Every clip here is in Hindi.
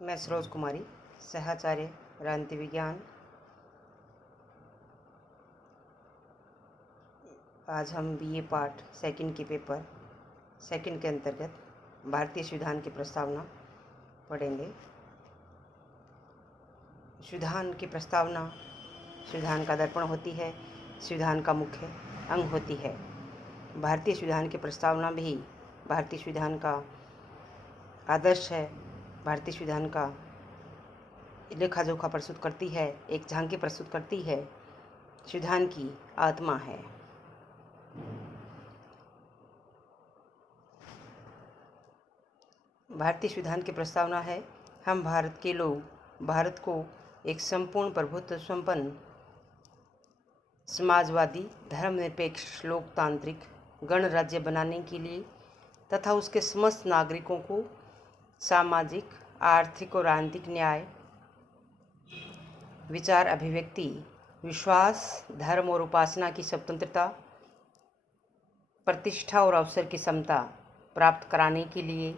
मैं सरोज कुमारी, सहआचार्य राजनीति विज्ञान। आज हम बीए पार्ट सेकंड के पेपर सेकंड के अंतर्गत भारतीय संविधान की प्रस्तावना पढ़ेंगे। संविधान की प्रस्तावना संविधान का दर्पण होती है, संविधान का मुख्य अंग होती है। भारतीय संविधान की प्रस्तावना भी भारतीय संविधान का आदर्श है, भारतीय संविधान का लेखा जोखा प्रस्तुत करती है, एक झांकी प्रस्तुत करती है, संविधान की आत्मा है। भारतीय संविधान की प्रस्तावना है, हम भारत के लोग भारत को एक संपूर्ण प्रभुत्व संपन्न समाजवादी धर्मनिरपेक्ष लोकतांत्रिक गणराज्य बनाने के लिए तथा उसके समस्त नागरिकों को सामाजिक, आर्थिक और राजनीतिक न्याय, विचार अभिव्यक्ति, विश्वास, धर्म और उपासना की स्वतंत्रता, प्रतिष्ठा और अवसर की समता प्राप्त कराने के लिए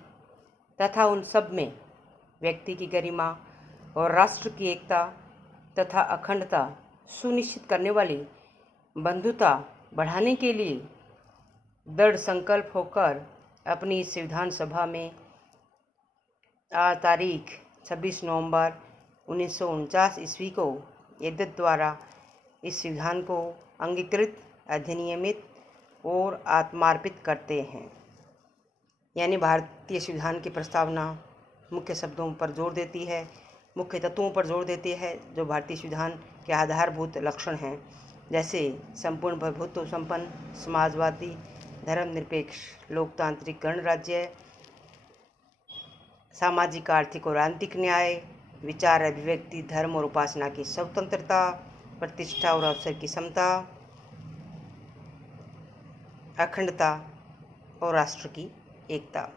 तथा उन सब में व्यक्ति की गरिमा और राष्ट्र की एकता तथा अखंडता सुनिश्चित करने वाली बंधुता बढ़ाने के लिए दृढ़ संकल्प होकर अपनी इस संविधान सभा में आज तारीख 26 नवंबर 1949 ईस्वी को यद्यत द्वारा इस संविधान को अंगीकृत, अधिनियमित और आत्मार्पित करते हैं। यानी भारतीय संविधान की प्रस्तावना मुख्य शब्दों पर जोर देती है, मुख्य तत्वों पर जोर देती है जो भारतीय संविधान के आधारभूत लक्षण हैं, जैसे संपूर्ण प्रभुत्व संपन्न समाजवादी धर्मनिरपेक्ष लोकतांत्रिक गणराज्य, सामाजिक, आर्थिक और राजनीतिक न्याय, विचार अभिव्यक्ति, धर्म और उपासना की स्वतंत्रता, प्रतिष्ठा और अवसर की समता, अखंडता और राष्ट्र की एकता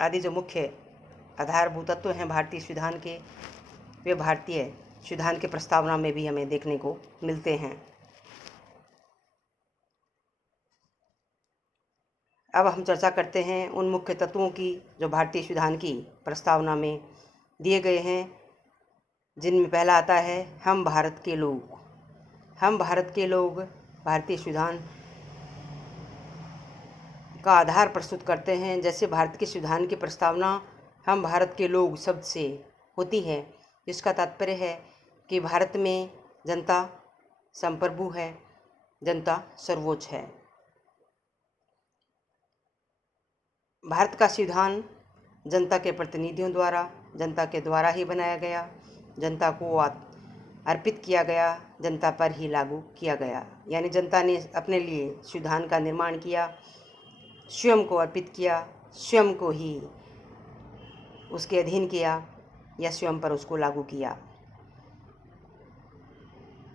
आदि जो मुख्य आधारभूत तत्व हैं भारतीय संविधान के, वे भारतीय संविधान के प्रस्तावना में भी हमें देखने को मिलते हैं। अब हम चर्चा करते हैं उन मुख्य तत्वों की जो भारतीय संविधान की प्रस्तावना में दिए गए हैं, जिनमें पहला आता है हम भारत के लोग। हम भारत के लोग भारतीय संविधान का आधार प्रस्तुत करते हैं। जैसे भारत के संविधान की प्रस्तावना हम भारत के लोग शब्द से होती है, जिसका तात्पर्य है कि भारत में जनता संप्रभु है, जनता सर्वोच्च है। भारत का संविधान जनता के प्रतिनिधियों द्वारा, जनता के द्वारा ही बनाया गया, जनता को अर्पित किया गया, जनता पर ही लागू किया गया। यानी जनता ने अपने लिए संविधान का निर्माण किया, स्वयं को अर्पित किया, स्वयं को ही उसके अधीन किया या स्वयं पर उसको लागू किया।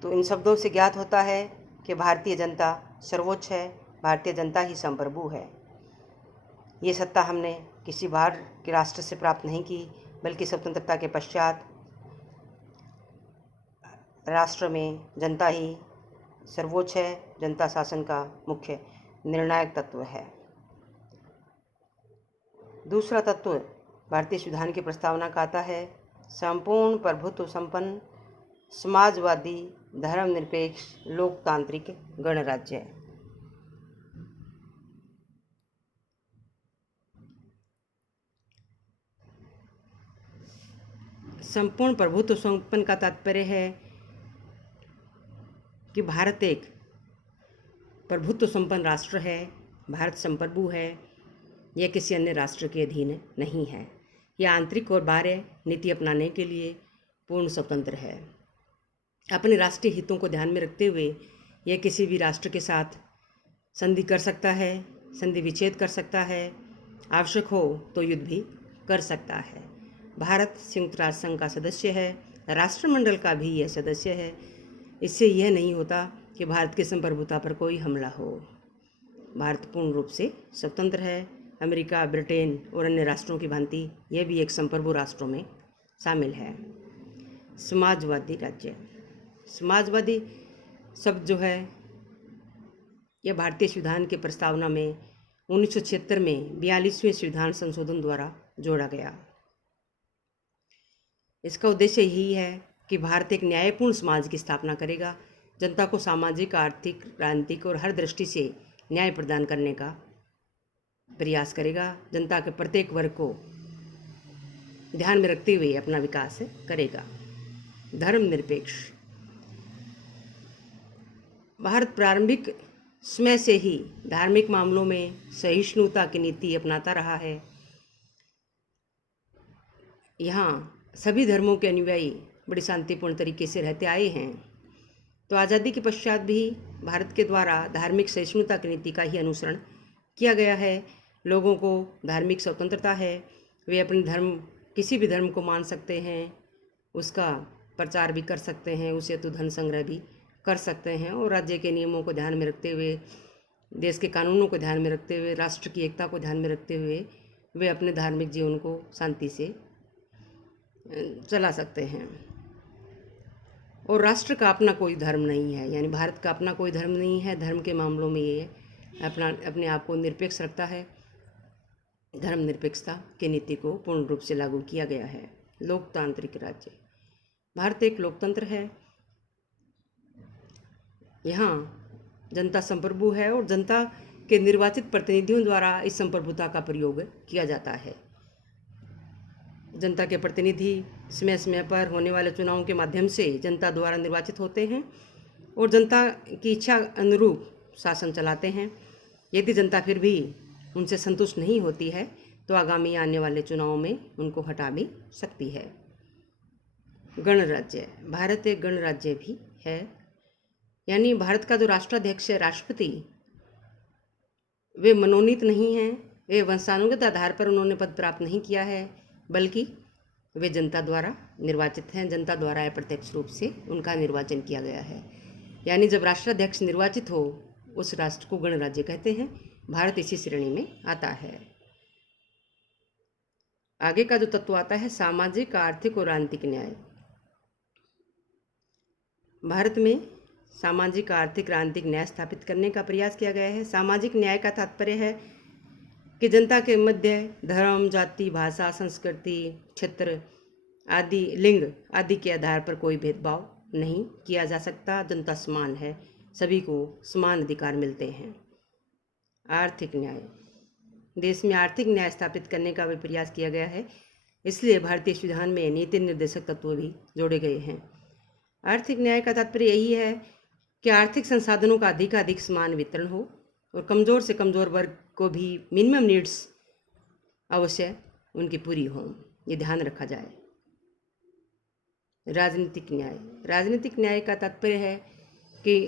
तो इन शब्दों से ज्ञात होता है कि भारतीय जनता सर्वोच्च है, भारतीय जनता ही संप्रभु है। ये सत्ता हमने किसी बाहर के राष्ट्र से प्राप्त नहीं की, बल्कि स्वतंत्रता के पश्चात राष्ट्र में जनता ही सर्वोच्च है, जनता शासन का मुख्य निर्णायक तत्व है। दूसरा तत्व भारतीय संविधान की प्रस्तावना का आता है संपूर्ण प्रभुत्व संपन्न समाजवादी धर्मनिरपेक्ष लोकतांत्रिक गणराज्य। संपूर्ण प्रभुत्व संपन्न का तात्पर्य है कि भारत एक प्रभुत्व संपन्न राष्ट्र है, भारत संप्रभु है, यह किसी अन्य राष्ट्र के अधीन नहीं है। यह आंतरिक और बाह्य नीति अपनाने के लिए पूर्ण स्वतंत्र है। अपने राष्ट्रीय हितों को ध्यान में रखते हुए यह किसी भी राष्ट्र के साथ संधि कर सकता है, संधि विच्छेद कर सकता है, आवश्यक हो तो युद्ध भी कर सकता है। भारत संयुक्त राष्ट्र संघ का सदस्य है, राष्ट्रमंडल का भी यह सदस्य है। इससे यह नहीं होता कि भारत की संप्रभुता पर कोई हमला हो। भारत पूर्ण रूप से स्वतंत्र है। अमेरिका, ब्रिटेन और अन्य राष्ट्रों की भांति यह भी एक संप्रभु राष्ट्रों में शामिल है। समाजवादी राज्य। समाजवादी शब्द जो है यह भारतीय संविधान की प्रस्तावना में 1976 में 42वें संविधान संशोधन द्वारा जोड़ा गया। इसका उद्देश्य यही है कि भारत एक न्यायपूर्ण समाज की स्थापना करेगा, जनता को सामाजिक, आर्थिक, राजनीतिक और हर दृष्टि से न्याय प्रदान करने का प्रयास करेगा, जनता के प्रत्येक वर्ग को ध्यान में रखते हुए अपना विकास करेगा। धर्मनिरपेक्ष भारत प्रारंभिक समय से ही धार्मिक मामलों में सहिष्णुता की नीति अपनाता रहा है। यहाँ सभी धर्मों के अनुयायी बड़ी शांतिपूर्ण तरीके से रहते आए हैं। तो आज़ादी के पश्चात भी भारत के द्वारा धार्मिक सहिष्णुता की नीति का ही अनुसरण किया गया है। लोगों को धार्मिक स्वतंत्रता है, वे अपने धर्म, किसी भी धर्म को मान सकते हैं, उसका प्रचार भी कर सकते हैं, उसे तो धन संग्रह भी कर सकते हैं, और राज्य के नियमों को ध्यान में रखते हुए, देश के कानूनों को ध्यान में रखते हुए, राष्ट्र की एकता को ध्यान में रखते हुए वे अपने धार्मिक जीवन को शांति से चला सकते हैं। और राष्ट्र का अपना कोई धर्म नहीं है, यानी भारत का अपना कोई धर्म नहीं है। धर्म के मामलों में ये अपने आप को निरपेक्ष रखता है। धर्मनिरपेक्षता की नीति को पूर्ण रूप से लागू किया गया है। लोकतांत्रिक राज्य भारत एक लोकतंत्र है। यहाँ जनता संप्रभु है और जनता के निर्वाचित प्रतिनिधियों द्वारा इस संप्रभुता का प्रयोग किया जाता है। जनता के प्रतिनिधि समय समय पर होने वाले चुनावों के माध्यम से जनता द्वारा निर्वाचित होते हैं और जनता की इच्छा अनुरूप शासन चलाते हैं। यदि जनता फिर भी उनसे संतुष्ट नहीं होती है तो आगामी आने वाले चुनावों में उनको हटा भी सकती है। गणराज्य भारत एक गणराज्य भी है, यानी भारत का जो राष्ट्राध्यक्ष है, राष्ट्रपति, वे मनोनीत नहीं हैं, वे वंशानुगत आधार पर उन्होंने पद प्राप्त नहीं किया है, बल्कि वे जनता द्वारा निर्वाचित हैं। जनता द्वारा अप्रत्यक्ष रूप से उनका निर्वाचन किया गया है। यानी जब राष्ट्राध्यक्ष निर्वाचित हो उस राष्ट्र को गणराज्य कहते हैं। भारत इसी श्रेणी में आता है। आगे का जो तत्व आता है सामाजिक, आर्थिक और राजनीतिक न्याय। भारत में सामाजिक, आर्थिक, राजनीतिक न्याय स्थापित करने का प्रयास किया गया है। सामाजिक न्याय का तात्पर्य है कि जनता के मध्य धर्म, जाति, भाषा, संस्कृति, क्षेत्र आदि, लिंग आदि के आधार पर कोई भेदभाव नहीं किया जा सकता। जनता समान है, सभी को समान अधिकार मिलते हैं। आर्थिक न्याय देश में आर्थिक न्याय स्थापित करने का भी प्रयास किया गया है, इसलिए भारतीय संविधान में नीति निर्देशक तत्व भी जोड़े गए हैं। आर्थिक न्याय का तात्पर्य यही है कि आर्थिक संसाधनों का अधिकाधिक समान वितरण हो और कमज़ोर से कमज़ोर वर्ग को भी मिनिमम नीड्स अवश्य उनकी पूरी हो, ये ध्यान रखा जाए। राजनीतिक न्याय राजनीतिक न्याय का तात्पर्य है कि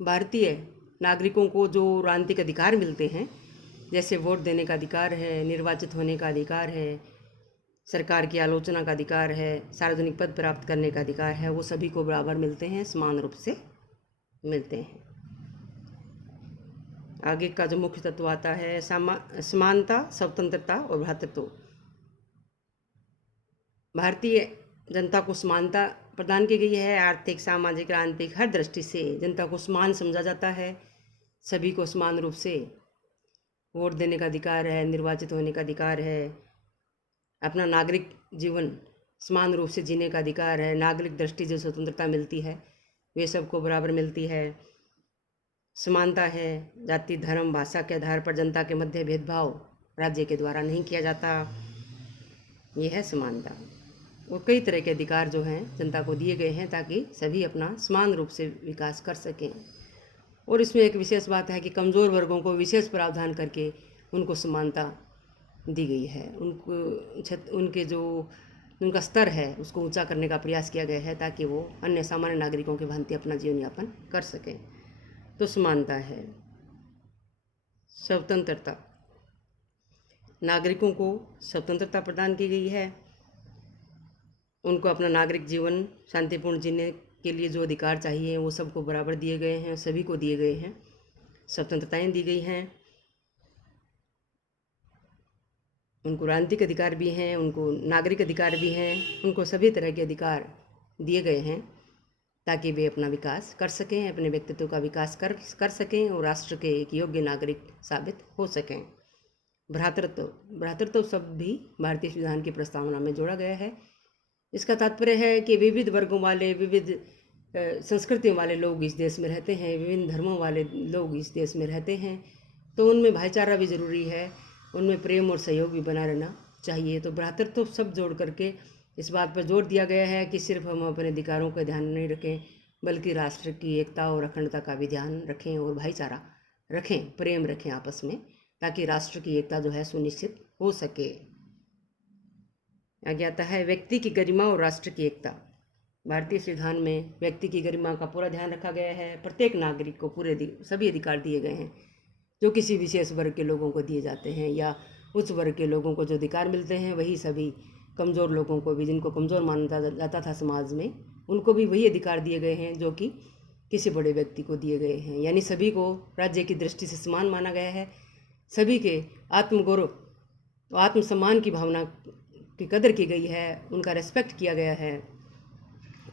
भारतीय नागरिकों को जो राजनीतिक अधिकार मिलते हैं, जैसे वोट देने का अधिकार है, निर्वाचित होने का अधिकार है, सरकार की आलोचना का अधिकार है, सार्वजनिक पद प्राप्त करने का अधिकार है, वो सभी को बराबर मिलते हैं, समान रूप से मिलते हैं। आगे का जो मुख्य तत्व आता है समानता, स्वतंत्रता और भ्रातृत्व। भारतीय जनता को समानता प्रदान की गई है। आर्थिक, सामाजिक, राजनीतिक हर दृष्टि से जनता को समान समझा जाता है। सभी को समान रूप से वोट देने का अधिकार है, निर्वाचित होने का अधिकार है, अपना नागरिक जीवन समान रूप से जीने का अधिकार है। नागरिक दृष्टि जो स्वतंत्रता मिलती है वे सबको बराबर मिलती है। समानता है, जाति, धर्म, भाषा के आधार पर जनता के मध्य भेदभाव राज्य के द्वारा नहीं किया जाता, ये है समानता। और कई तरह के अधिकार जो हैं जनता को दिए गए हैं ताकि सभी अपना समान रूप से विकास कर सकें। और इसमें एक विशेष बात है कि कमज़ोर वर्गों को विशेष प्रावधान करके उनको समानता दी गई है। उनके जो उनका स्तर है उसको ऊंचा करने का प्रयास किया गया है ताकि वो अन्य सामान्य नागरिकों के भांति अपना जीवन यापन कर सकें। तो समानता है। स्वतंत्रता नागरिकों को स्वतंत्रता प्रदान की गई है। उनको अपना नागरिक जीवन शांतिपूर्ण जीने के लिए जो अधिकार चाहिए वो सबको बराबर दिए गए हैं, सभी को दिए गए हैं, स्वतंत्रताएं दी गई हैं। उनको राजनीतिक अधिकार भी हैं, उनको नागरिक अधिकार भी हैं, उनको सभी तरह के अधिकार दिए गए हैं ताकि वे अपना विकास कर सकें, अपने व्यक्तित्व का विकास कर सकें और राष्ट्र के एक योग्य नागरिक साबित हो सकें। भ्रातृत्व शब्द भी भारतीय संविधान की प्रस्तावना में जोड़ा गया है। इसका तात्पर्य है कि विविध वर्गों वाले, विविध संस्कृतियों वाले लोग इस देश में रहते हैं, विभिन्न धर्मों वाले लोग इस देश में रहते हैं, तो उनमें भाईचारा भी ज़रूरी है, उनमें प्रेम और सहयोग भी बना रहना चाहिए। तो भ्रातृत्व सब जोड़ करके इस बात पर जोर दिया गया है कि सिर्फ हम अपने अधिकारों का ध्यान नहीं रखें, बल्कि राष्ट्र की एकता और अखंडता का भी ध्यान रखें और भाईचारा रखें, प्रेम रखें आपस में, ताकि राष्ट्र की एकता जो है सुनिश्चित हो सके। आगे आता है व्यक्ति की गरिमा और राष्ट्र की एकता। भारतीय संविधान में व्यक्ति की गरिमा का पूरा ध्यान रखा गया है। प्रत्येक नागरिक को सभी अधिकार दिए गए हैं जो किसी विशेष वर्ग के लोगों को दिए जाते हैं, या उच्च वर्ग के लोगों को जो अधिकार मिलते हैं वही सभी कमज़ोर लोगों को भी, जिनको कमज़ोर माना जाता था समाज में, उनको भी वही अधिकार दिए गए हैं जो कि किसी बड़े व्यक्ति को दिए गए हैं। यानी सभी को राज्य की दृष्टि से समान माना गया है। सभी के आत्मगौरव, आत्मसम्मान की भावना की कदर की गई है, उनका रेस्पेक्ट किया गया है।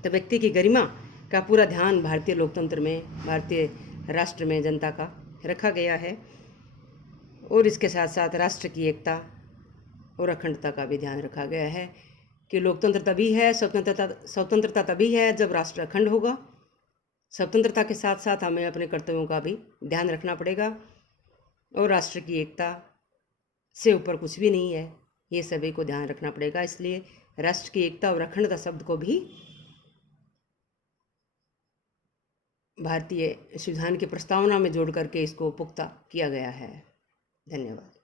तो व्यक्ति की गरिमा का पूरा ध्यान भारतीय लोकतंत्र में, भारतीय राष्ट्र में जनता का रखा गया है। और इसके साथ साथ राष्ट्र की एकता और अखंडता का भी ध्यान रखा गया है कि लोकतंत्र तभी है, स्वतंत्रता तभी है जब राष्ट्र अखंड होगा। स्वतंत्रता के साथ साथ हमें अपने कर्तव्यों का भी ध्यान रखना पड़ेगा, और राष्ट्र की एकता से ऊपर कुछ भी नहीं है, ये सभी को ध्यान रखना पड़ेगा। इसलिए राष्ट्र की एकता और अखंडता शब्द को भी भारतीय संविधान की प्रस्तावना में जोड़ करके इसको पुख्ता किया गया है। धन्यवाद।